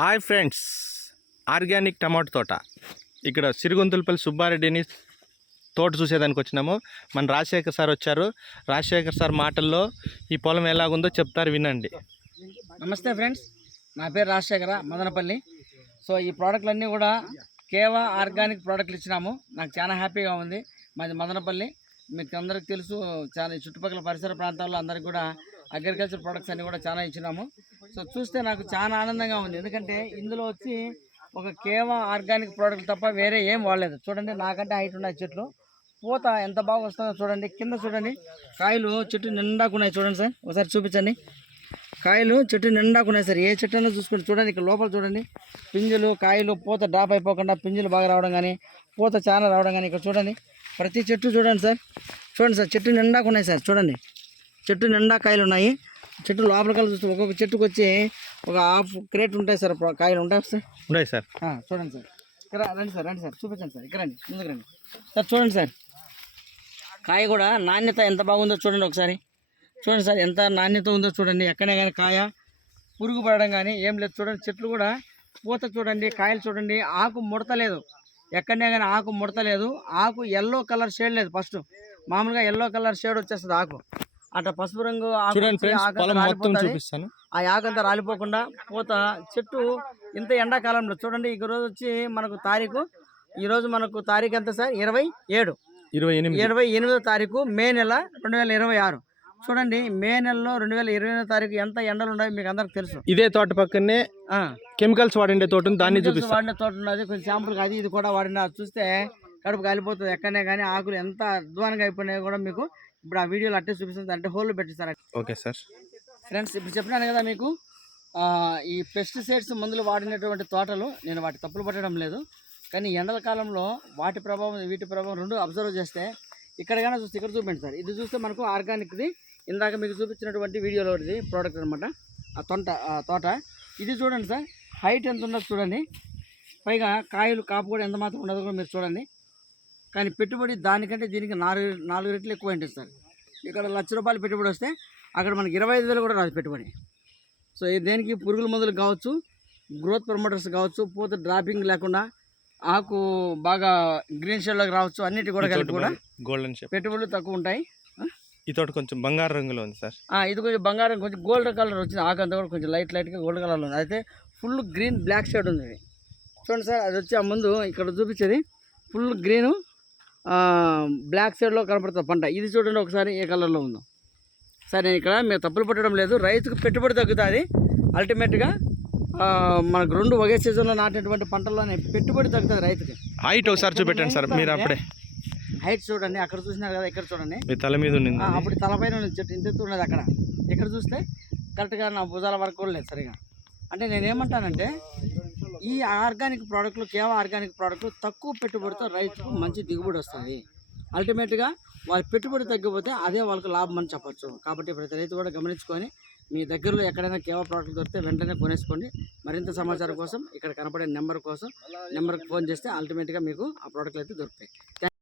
Hi friends, organic tomato తోట ఇక్కడ సిరిగొంతులపల్లి సుబ్బారెడ్డిని తోట చూసేదానికి వచ్చినాము. మన రాజశేఖర్ సార్ వచ్చారు. రాజశేఖర్ సార్ మాటల్లో ఈ పొలం ఎలాగుందో చెప్తారు, వినండి. నమస్తే ఫ్రెండ్స్, నా పేరు రాజశేఖర, మదనపల్లి. సో ఈ ప్రోడక్ట్లన్నీ కూడా కేవా ఆర్గానిక్ ప్రోడక్ట్లు ఇచ్చినాము. నాకు చాలా హ్యాపీగా ఉంది. మాది మదనపల్లి, మీకు అందరికి తెలుసు. చాలా చుట్టుపక్కల పరిసర ప్రాంతాల్లో అందరికి కూడా అగ్రికల్చర్ ప్రోడక్ట్స్ అన్నీ కూడా చాలా ఇచ్చినాము. సో చూస్తే నాకు చాలా ఆనందంగా ఉంది, ఎందుకంటే ఇందులో వచ్చి ఒక కేవా ఆర్గానిక్ ప్రోడక్ట్ తప్ప వేరే ఏం వాడలేదు. చూడండి, నాకంటే హైట్ ఉన్నాయి చెట్లు, పూత ఎంత బాగా వస్తుందో చూడండి. కింద చూడండి, కాయలు చెట్టు నిండాకున్నాయి. చూడండి సార్, ఒకసారి చూపించండి. కాయలు చెట్టు నిండాకున్నాయి సార్. ఏ చెట్టు అయినా చూసుకుంటే చూడండి, ఇక్కడ లోపల చూడండి, పింజలు కాయలు పూత డ్రాప్ అయిపోకుండా పింజలు బాగా రావడం కానీ, పూత చాలా రావడం కానీ. ఇక్కడ చూడండి, ప్రతి చెట్టు చూడండి సార్. చూడండి సార్, చెట్టు నిండాకున్నాయి సార్. చూడండి, చెట్టు నిండా కాయలు ఉన్నాయి. చెట్టు లోపలికల్లా చూస్తే ఒక్కొక్క చెట్టుకు వచ్చి ఒక హాఫ్ క్రేట్ ఉంటాయి సార్, కాయలు ఉంటాయి సార్. ఉన్నాయి సార్. చూడండి సార్, ఇక్కడ రండి సార్, రండి సార్, చూపించండి సార్. ఇక్కడ రండి, ముందుకు రండి సార్. చూడండి సార్, కాయ కూడా నాణ్యత ఎంత బాగుందో చూడండి ఒకసారి. చూడండి సార్, ఎంత నాణ్యత ఉందో చూడండి. ఎక్కడే కానీ కాయ పురుగు పడడం కానీ ఏం లేదు. చూడండి, చెట్లు కూడా పూత చూడండి, కాయలు చూడండి, ఆకు ముడత లేదు. ఎక్కడనే కానీ ఆకు ముడత లేదు. ఆకు ఎల్లో కలర్ షేడ్ లేదు. ఫస్ట్ మామూలుగా ఎల్లో కలర్ షేడ్ వచ్చేస్తుంది ఆకు. అట్లా పసుపు రంగు ఆకు ఆ ఆకంతా రాలిపోకుండా పూత చెట్టు ఇంత ఎండాకాలంలో చూడండి. ఈ రోజు వచ్చి మనకు తారీఖు, ఈరోజు మనకు తారీఖు ఎంత సార్? 28వ తారీఖు మే నెల 2026. చూడండి, మే నెలలో 2028వ తారీఖు ఎంత ఎండలు ఉన్నాయి మీకు అందరికి తెలుసు. ఇదే తోట పక్కనే కెమికల్స్ వాడిండే తోట, దాన్ని వాడిన తోట ఉన్నది. కొంచెం శాంపుల్గా అది ఇది కూడా వాడిన చూస్తే కడుపు కాలిపోతుంది. ఎక్కడనే కానీ ఆకులు ఎంత అధ్వానంగా అయిపోయినాయి కూడా మీకు ఇప్పుడు ఆ వీడియోలో అట్టే చూపిస్తుంది. అంటే హోల్లో పెట్టిస్తారు. Okay sir. ఫ్రెండ్స్, ఇప్పుడు చెప్పినాను కదా మీకు, ఈ పెస్టిసైడ్స్ మందులు వాడినటువంటి తోటలు నేను వాటి తప్పులు పట్టడం లేదు, కానీ ఎండల కాలంలో వాటి ప్రభావం వీటి ప్రభావం రెండు అబ్జర్వ్ చేస్తే ఇక్కడైనా చూస్తే ఇక్కడ చూపించండి సార్. ఇది చూస్తే మనకు ఆర్గానిక్ది, ఇందాక మీకు చూపించినటువంటి వీడియోలో ప్రోడక్ట్ అనమాట. ఆ తోట ఇది చూడండి సార్, హైట్ ఎంత ఉన్నదో చూడండి. పైగా కాయలు కాపు కూడా ఎంత మాత్రం ఉండదో కూడా మీరు చూడండి. కానీ పెట్టుబడి దానికంటే దీనికి 4 రెట్లు ఎక్కువ ఉంటుంది సార్. ఇక్కడ ₹1,00,000 పెట్టుబడి వస్తే అక్కడ మనకి 25,000 కూడా రాదు పెట్టుబడి. సో దేనికి పురుగుల మందులు కావచ్చు, గ్రోత్ ప్రమోటర్స్ కావచ్చు, పూత డ్రాపింగ్ లేకుండా ఆకు బాగా గ్రీన్ షేడ్లోకి రావచ్చు, అన్నిటి కూడా కలిపి కూడా గోల్డెన్ షేప్ పెట్టుబడులు తక్కువ ఉంటాయి. ఈ తోట కొంచెం బంగారు రంగులో ఉంది సార్. ఇది కొంచెం బంగారం, కొంచెం గోల్డ్ కలర్ వచ్చింది. ఆకు అంతా కూడా కొంచెం లైట్గా గోల్డ్ కలర్లో ఉంది. అయితే ఫుల్ గ్రీన్ బ్లాక్ షేడ్ ఉంది. ఇది చూడండి సార్, అది వచ్చి ఆ ముందు ఇక్కడ చూపించేది ఫుల్ గ్రీను బ్లాక్ షేడ్లో కనపడుతుంది పంట. ఇది చూడండి ఒకసారి ఏ కలర్లో ఉందో. సరే, నేను ఇక్కడ మేము తప్పులు పట్టడం లేదు. రైతుకు పెట్టుబడి తగ్గుతుంది. అల్టిమేట్గా మనకు 2 ఒకే సీజన్లో నాటినటువంటి పంటల్లోనే పెట్టుబడి తగ్గుతుంది రైతుకి. హైట్ ఒకసారి చూపెట్టండి సార్ మీరు. అప్పుడే హైట్ చూడండి, అక్కడ చూసినారు కదా, ఇక్కడ చూడండి, మీ తల మీద ఉంది. అప్పుడు తలపైన చెట్టు ఇంత ఉన్నది అక్కడ. ఇక్కడ చూస్తే కరెక్ట్గా నా భుజాల వరకు కూడా లేదు సరిగా. అంటే నేనేమంటానంటే ఈ ఆర్గానిక్ ప్రోడక్ట్లు, కేవలం ఆర్గానిక్ ప్రోడక్ట్లు తక్కువ పెట్టుబడితో రైతుకు మంచి దిగుబడి వస్తుంది. అల్టిమేట్గా వాళ్ళ పెట్టుబడి తగ్గిపోతే అదే వాళ్ళకి లాభం అని చెప్పొచ్చు. కాబట్టి ప్రతి రైతు కూడా గమనించుకొని మీ దగ్గరలో ఎక్కడైనా కేవలం ప్రోడక్ట్లు దొరికితే వెంటనే కొనేసుకోండి. మరింత సమాచారం కోసం ఇక్కడ కనపడే నెంబర్కి ఫోన్ చేస్తే అల్టిమేట్గా మీకు ఆ ప్రోడక్ట్లు అయితే దొరుకుతాయి.